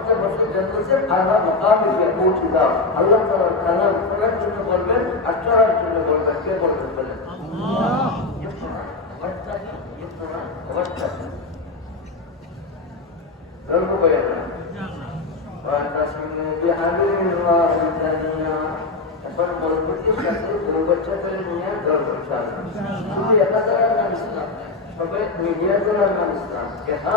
আর সত্যের বছর জন্মেছে আল্লাহ মকামে গিয়ে পৌঁছে দাও আল্লাহ তালা কালাম পড়ার জন্য বলবেন আর চড়ার জন্য বলবেন কে বলবেন বলেন ইকরা ওয়াত্তাকি ইকরা ওয়াত্তাকি গল্প বয়ান واعتصموا بحبل الله جميعا এখন মজবুতির সাথে দু বছর করে নিয়ে দশ বছর শুধু একাধার নাম ইসলাম সবাই মিডিয়া করার নাম ইসলাম একা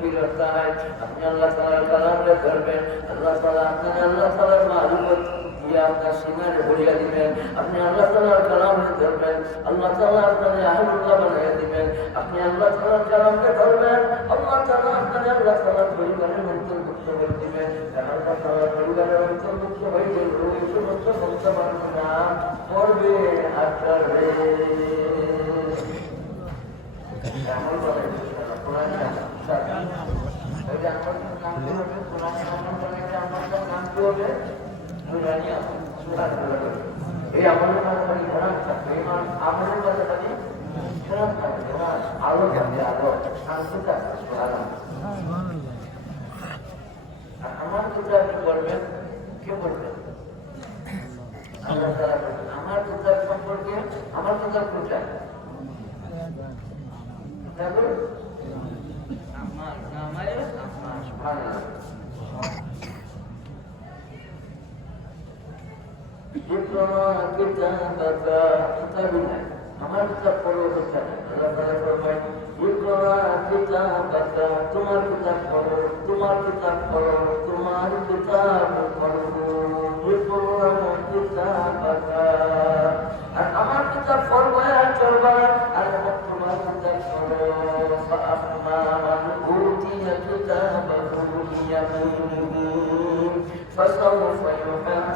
তসবির অর্থায় আপনি আল্লাহ তালার কালামরে করবেন আল্লাহ তালা আপনি আল্লাহ তালার মালুমত দিয়ে আপনার সিনার ভরিয়া দিবেন আপনি আল্লাহ তালার কালামরে ধরবেন আল্লাহ তালা আপনাদের আহমুল্লাহ বানাইয়া দিবেন আপনি আল্লাহ তালার কালামকে ধরবেন আল্লাহ তালা আপনাদের আল্লাহ তালার পরিবারের অন্তর্ভুক্ত করে দিবেন আল্লাহ তালার পরিবারের অন্তর্ভুক্ত হয়ে গেল এই সমস্ত সংস্থাবার নাম পড়বে আর করবে এমন কথা এই আমলের খালি থাকবে। ইমান আমলের কাছে খালি থাকবে। ইহরাম আলো থাকবে আলো। শান্তি থাকবে আমার কিতাব কি করবেন কে করবেন আল্লাহ আমার কিতাব সম্পর্কে আমার আমার ইকরা কিতাবাকা কিতাবিল্লাহ আমার কিতাব পড়ো কিতাব আল্লাহ তাআলা ফরমায় ইকরা কিতাবাকা তোমার কিতাব পড়ো তোমার কিতাব পড়ো তোমার কিতাব পড়ো ইকরা কিতাবাকা আর আমার কিতাব পড়বা আর চলবা আর তোমার কিতাব পড়ো فأما من أوتي كتابه بيمينه فسوف يحاسب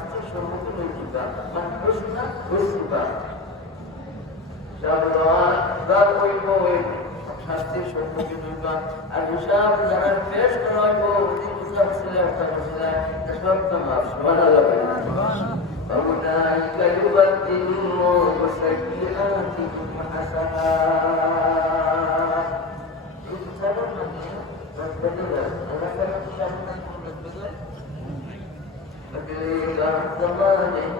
গেলে কঠিন আছে শাস্তির সম্মুখীন হইবা মানে প্রশ্ন হইবা হিসাব দেওয়া বা কইব শাস্তির সম্মুখীন হইবা আর হিসাব যারা পেশ করা হইব ওদিন হিসাব ছিল একটা ছিল সব তো মাফ সুবহানাল্লাহ فأولئك يبدل الله سيئاتهم حسنات فأولئك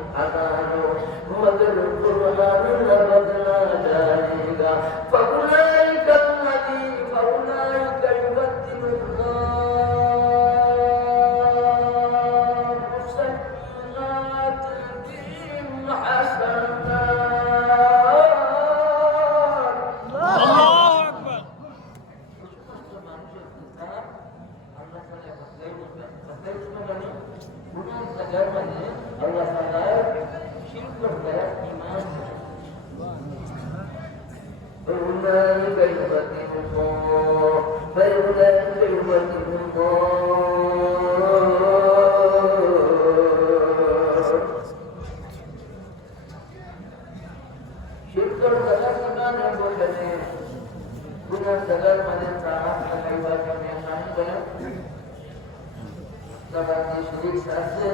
जब अपने शरीर सदस्य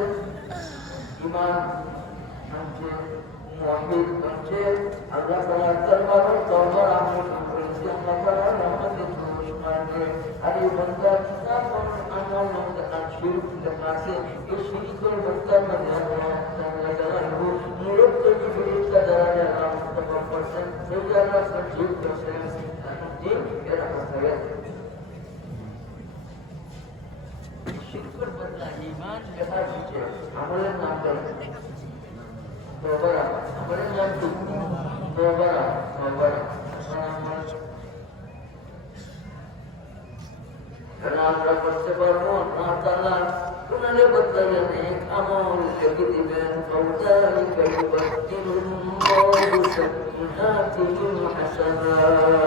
ईमान उनके मोहित उनके अल्लाह तलातर वालों तौबा आपको उनके नंबर और रहमत के दोष मांगे अरे बंदा कितना कौन अमल लोग अक्षर करना से ये शरीर को बंदा बना रहा है वो मुल्क के लिए का दराजा नाम 100% हो जाना सब ठीक हो जाएगा আমাদের নামটা বাবারা আমাদের নাম বাবারা বাবারা আমরা করতে পারব আল্লাহ তালা পুনরে বদলে নেই আমল থেকে দিবেন কৌতালি করে বস্তির মৌসুম হাসনা